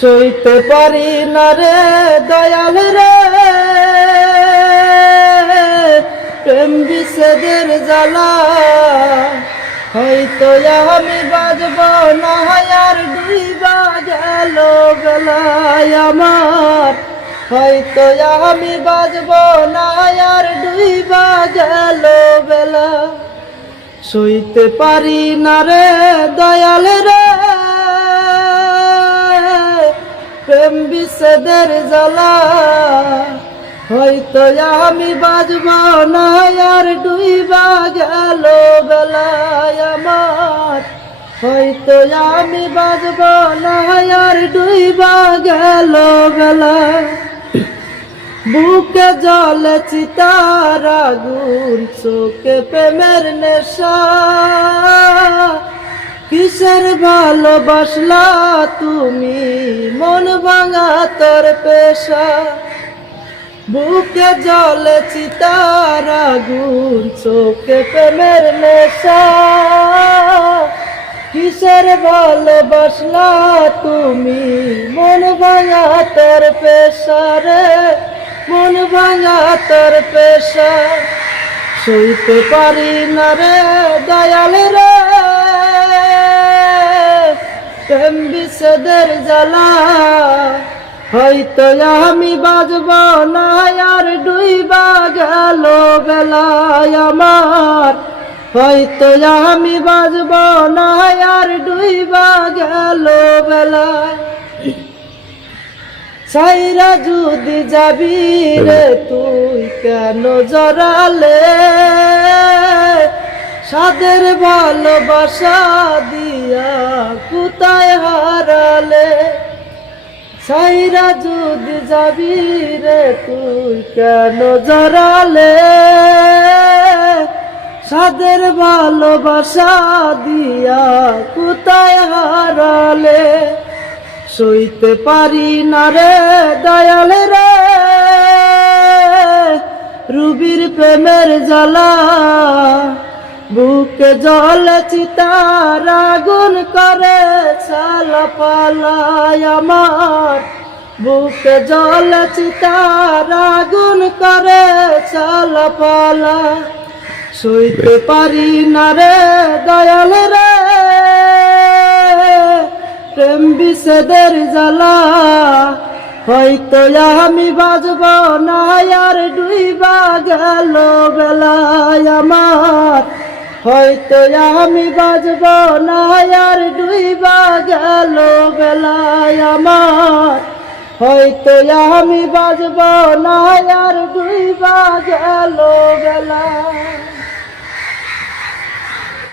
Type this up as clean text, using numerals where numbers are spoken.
সইতে পারি না রে দয়াল রে প্রেম বিচ্ছেদের জ্বালা। হয়তো আমি বাজব না আর ডুইবা গেল বেলায় আমার। হয়তো আমি বাজব না আর ডুইবা গেল বেলা। সইতে পারি না রে দয়াল রে প্রেম বিচ্ছেদের জ্বালা। হয়তো আমি বাজব না আর ডুইবা গেল বেলায় আমার। হয়তো আমি বাজব না আর ডুইবা গেল বেলা। বুকে জলে চিতার আগুন চোখে প্রেমের নেশা। কিসের ভালোবাসলা তুমি মন ভাঙা তোর পেশা। বুকে জলে চিতার আগুন চোখে প্রেমের নেশা। কিসের ভালোবাসলা তুমি মন ভাঙা তোর পেশা রে মন ভাঙা তোর পেশা। সইতে পারি না রে দয়াল রে প্রেম বিচ্ছেদের জ্বালা। হয়তো আমি বাজব না আর ডুইবা গেল বেলায় আমার। হয়তো আমি বাজব না আর ডুইবা গেল বেলায়। ছাইরা যদি যাবি রে তুই কেন জড়ালে সাদের ভালোবাসা দিয়া কোথায় হারালে। ছাইরা যদি যাবি রে তুই কেন জড়ালে সাদের ভালোবাসা দিয়া কোথায় হারালে। সইতে পারি না রে দয়াল রে রুবির প্রেমের জ্বালা। বুকে জলে চিতার আগুন করে ছালা পালায় আমার। বুকে জলে চিতার আগুন করে ছালা পালা। সইতে পারি না রে দয়াল রে প্রেম বিচ্ছেদের জ্বালা। হয়তো আমি বাজব না আর ডুইবা গেল বেলায় আমার। হয়তো আমি বাজব না আর ডুইবা গেল বেলায় আমার। হয়তো আমি বাজব না আর ডুইবা গেল বেলায়।